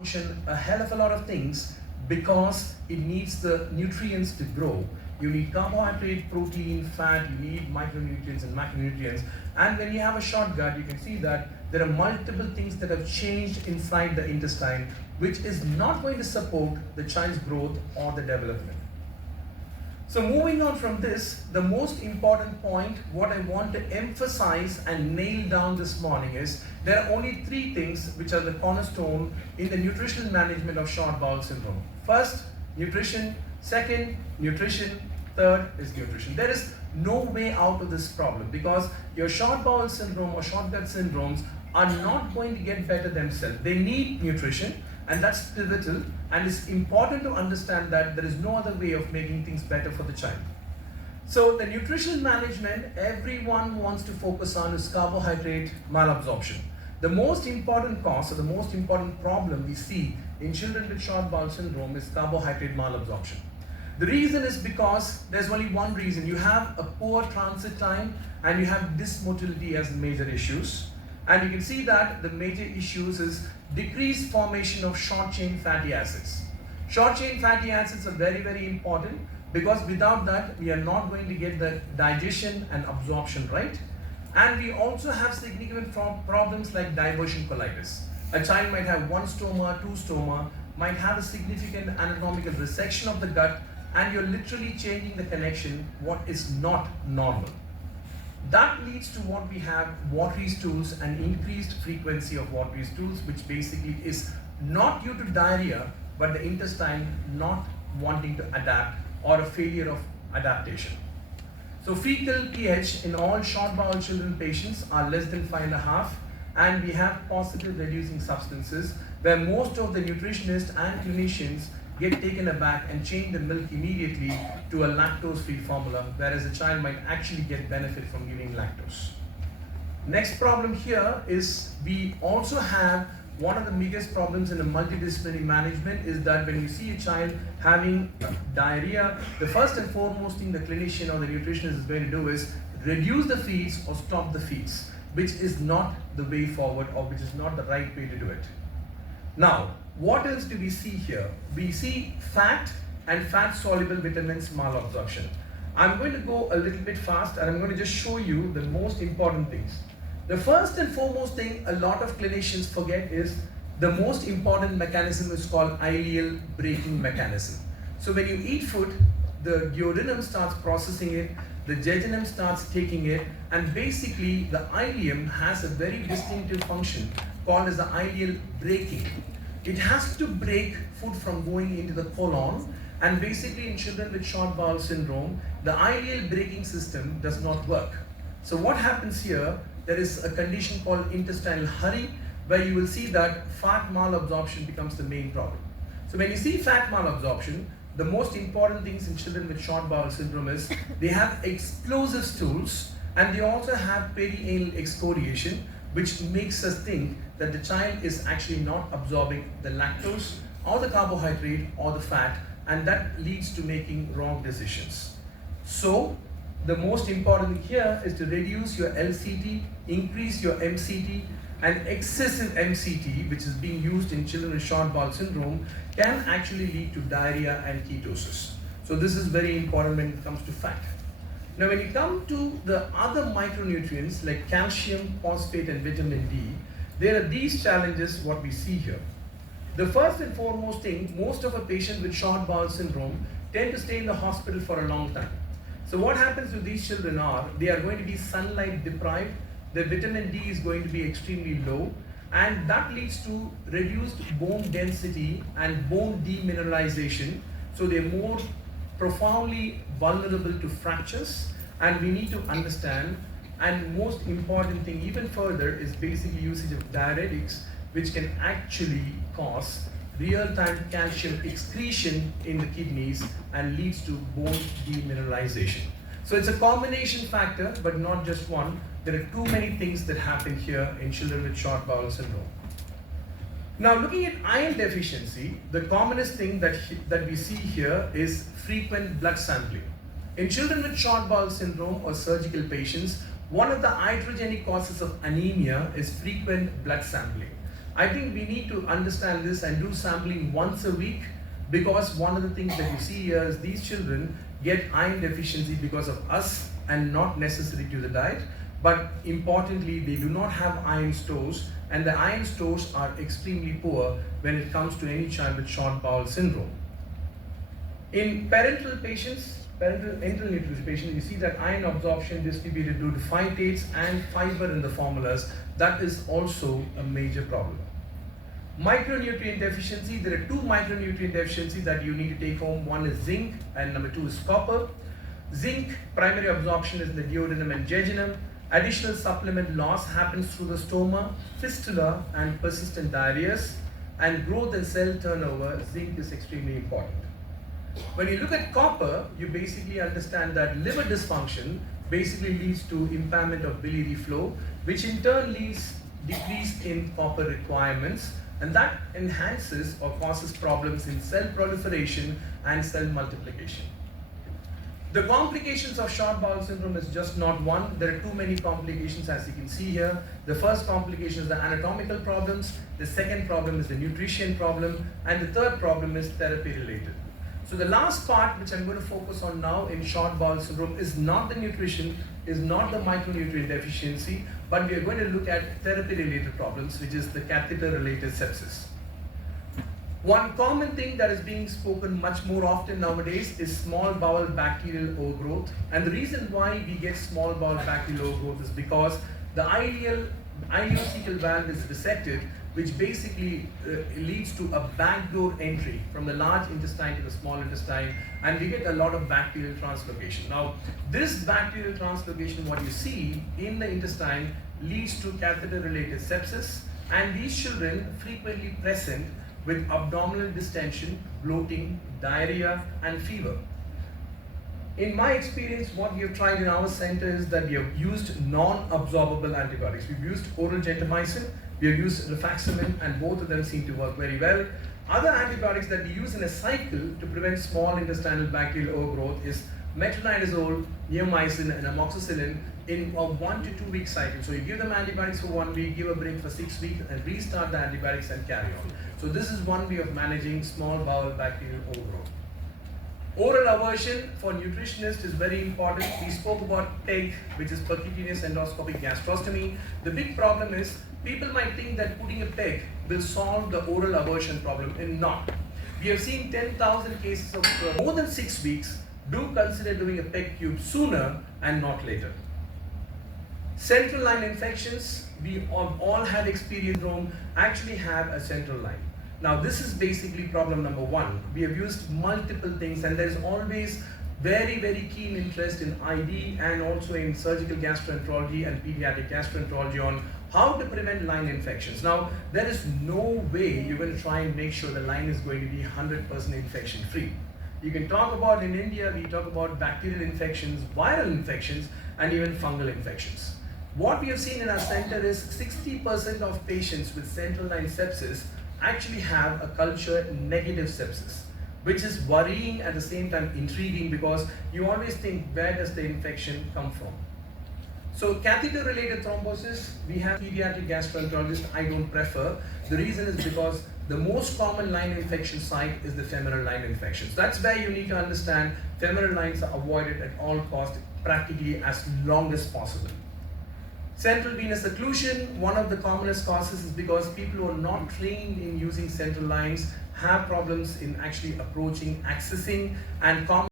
function a hell of a lot of things because it needs the nutrients to grow. You need carbohydrate, protein, fat, you need micronutrients and macronutrients. And when you have a short gut, you can see that there are multiple things that have changed inside the intestine, which is not going to support the child's growth or the development. So moving on from this, the most important point, what I want to emphasize and nail down this morning is there are only three things which are the cornerstone in the nutritional management of short bowel syndrome. First, nutrition. Second, nutrition. Third is nutrition. There is no way out of this problem because your short bowel syndrome or short gut syndromes are not going to get better themselves. They need nutrition, and that's pivotal, and it's important to understand that there is no other way of making things better for the child. So the nutritional management everyone wants to focus on is carbohydrate malabsorption. The most important cause or the most important problem we see in children with short bowel syndrome is carbohydrate malabsorption. The reason is because there's only one reason. You have a poor transit time and you have dysmotility as major issues. And you can see that the major issues is decreased formation of short chain fatty acids. Short chain fatty acids are very, very important because without that we are not going to get the digestion and absorption right. And we also have significant problems like diversion colitis. A child might have one stoma, two stoma, might have a significant anatomical resection of the gut, and you're literally changing the connection, what is not normal. That leads to what we have, watery stools and increased frequency of watery stools, which basically is not due to diarrhea, but the intestine not wanting to adapt or a failure of adaptation. So fecal pH in all short bowel children patients are less than 5.5, and we have positive reducing substances where most of the nutritionists and clinicians get taken aback and change the milk immediately to a lactose-free formula, whereas a child might actually get benefit from giving lactose. Next problem here is we also have one of the biggest problems in the multidisciplinary management is that when you see a child having diarrhea, the first and foremost thing the clinician or the nutritionist is going to do is reduce the feeds or stop the feeds, which is not the way forward or which is not the right way to do it. Now, what else do we see here? We see fat and fat-soluble vitamins malabsorption. I'm going to go a little bit fast and I'm going to just show you the most important things. The first and foremost thing a lot of clinicians forget is the most important mechanism is called ileal breaking mechanism. So when you eat food, the duodenum starts processing it, the jejunum starts taking it, and basically the ileum has a very distinctive function called as the ileal breaking. It has to break food from going into the colon, and basically in children with short bowel syndrome, the ileal breaking system does not work. So what happens here, there is a condition called intestinal hurry, where you will see that fat malabsorption becomes the main problem. So when you see fat malabsorption, the most important things in children with short bowel syndrome is they have explosive stools and they also have perianal excoriation, which makes us think that the child is actually not absorbing the lactose or the carbohydrate or the fat, and that leads to making wrong decisions. So the most important thing here is to reduce your LCT, increase your MCT, and excessive MCT, which is being used in children with short bowel syndrome, can actually lead to diarrhea and ketosis. So this is very important when it comes to fat. Now when you come to the other micronutrients like calcium, phosphate, and vitamin D, there are these challenges what we see here. The first and foremost thing, most of our patients with short bowel syndrome tend to stay in the hospital for a long time. So what happens to these children are, they are going to be sunlight deprived, their vitamin D is going to be extremely low, and that leads to reduced bone density and bone demineralization. So they're more profoundly vulnerable to fractures, and we need to understand, and most important thing even further is basically usage of diuretics, which can actually cause real-time calcium excretion in the kidneys and leads to bone demineralization. So it's a combination factor, but not just one. There are too many things that happen here in children with short bowel syndrome. Now looking at iron deficiency, the commonest thing that we see here is frequent blood sampling. In children with short bowel syndrome or surgical patients, one of the iatrogenic causes of anemia is frequent blood sampling. I think we need to understand this and do sampling once a week, because one of the things that you see here is these children get iron deficiency because of us and not necessarily to the diet. But importantly, they do not have iron stores, and the iron stores are extremely poor when it comes to any child with short bowel syndrome. In parental enteral nutrition patients, you see that iron absorption distributed due to phytates and fiber in the formulas. That is also a major problem. Micronutrient deficiency, there are two micronutrient deficiencies that you need to take home. One is zinc and number two is copper. Zinc primary absorption is in the duodenum and jejunum. Additional supplement loss happens through the stoma, fistula and persistent diarrheas, and growth and cell turnover. Zinc is extremely important. When you look at copper, you basically understand that liver dysfunction basically leads to impairment of biliary flow, which in turn leads decrease in copper requirements, and that enhances or causes problems in cell proliferation and cell multiplication. The complications of short bowel syndrome is just not one. There are too many complications, as you can see here. The first complication is the anatomical problems, the second problem is the nutrition problem, and the third problem is therapy related. So the last part which I'm going to focus on now in short bowel syndrome is not the nutrition, is not the micronutrient deficiency, but we are going to look at therapy related problems, which is the catheter related sepsis. One common thing that is being spoken much more often nowadays is small bowel bacterial overgrowth, and the reason why we get small bowel bacterial overgrowth is because the ileocecal valve is resected, which basically leads to a backdoor entry from the large intestine to the small intestine, and we get a lot of bacterial translocation. Now, this bacterial translocation, what you see in the intestine, leads to catheter-related sepsis, and these children frequently present with abdominal distension, bloating, diarrhea, and fever. In my experience, what we have tried in our center is that we have used non-absorbable antibiotics. We've used oral gentamicin, we have used rifaximin, and both of them seem to work very well. Other antibiotics that we use in a cycle to prevent small intestinal bacterial overgrowth is metronidazole, neomycin, and amoxicillin in a 1 to 2 week cycle. So you give them antibiotics for 1 week, give a break for 6 weeks, and restart the antibiotics and carry on. So this is one way of managing small bowel bacterial overgrowth. Oral aversion for nutritionists is very important. We spoke about PEG, which is percutaneous endoscopic gastrostomy. The big problem is people might think that putting a PEG will solve the oral aversion problem, and not. We have seen 10,000 cases of more than 6 weeks. Do consider doing a PEG tube sooner and not later. Central line infections, we all have experienced syndrome, actually have a central line. Now this is basically problem number one. We have used multiple things, and there is always very, very keen interest in ID and also in surgical gastroenterology and pediatric gastroenterology on how to prevent line infections. Now, there is no way you're going to try and make sure the line is going to be 100% infection free. You can talk about, in India, we talk about bacterial infections, viral infections, and even fungal infections. What we have seen in our center is 60% of patients with central line sepsis actually have a culture negative sepsis, which is worrying at the same time intriguing, because you always think, where does the infection come from? So catheter related thrombosis, we have pediatric gastroenterologist, I don't prefer. The reason is because the most common line infection site is the femoral line infections. That's where you need to understand femoral lines are avoided at all costs, practically as long as possible. Central venous occlusion, one of the commonest causes is because people who are not trained in using central lines have problems in actually approaching, accessing, and